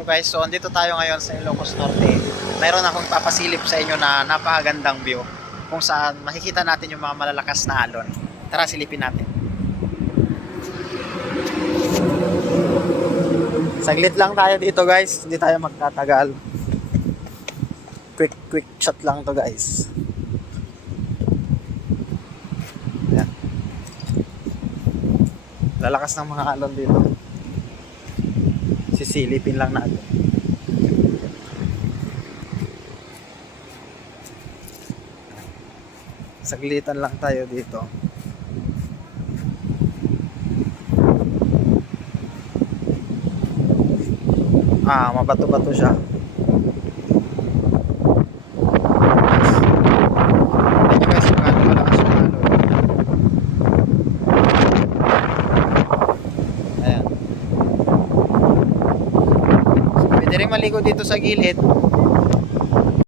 So guys, so andito tayo ngayon sa Ilocos Norte. Mayroon akong papasilip sa inyo na napakagandang view kung saan makikita natin yung mga malalakas na alon. Tara, silipin natin. Saglit lang tayo dito guys, hindi tayo magtatagal. Quick shot lang to guys. Ayan. Lalakas ng mga alon dito. Sisilipin lang natin. Saglitan lang tayo dito. Mabato-bato siya. Tingnan guys, gaano malakas yung alon. Ayan. Pwede rin maligo dito sa gilid.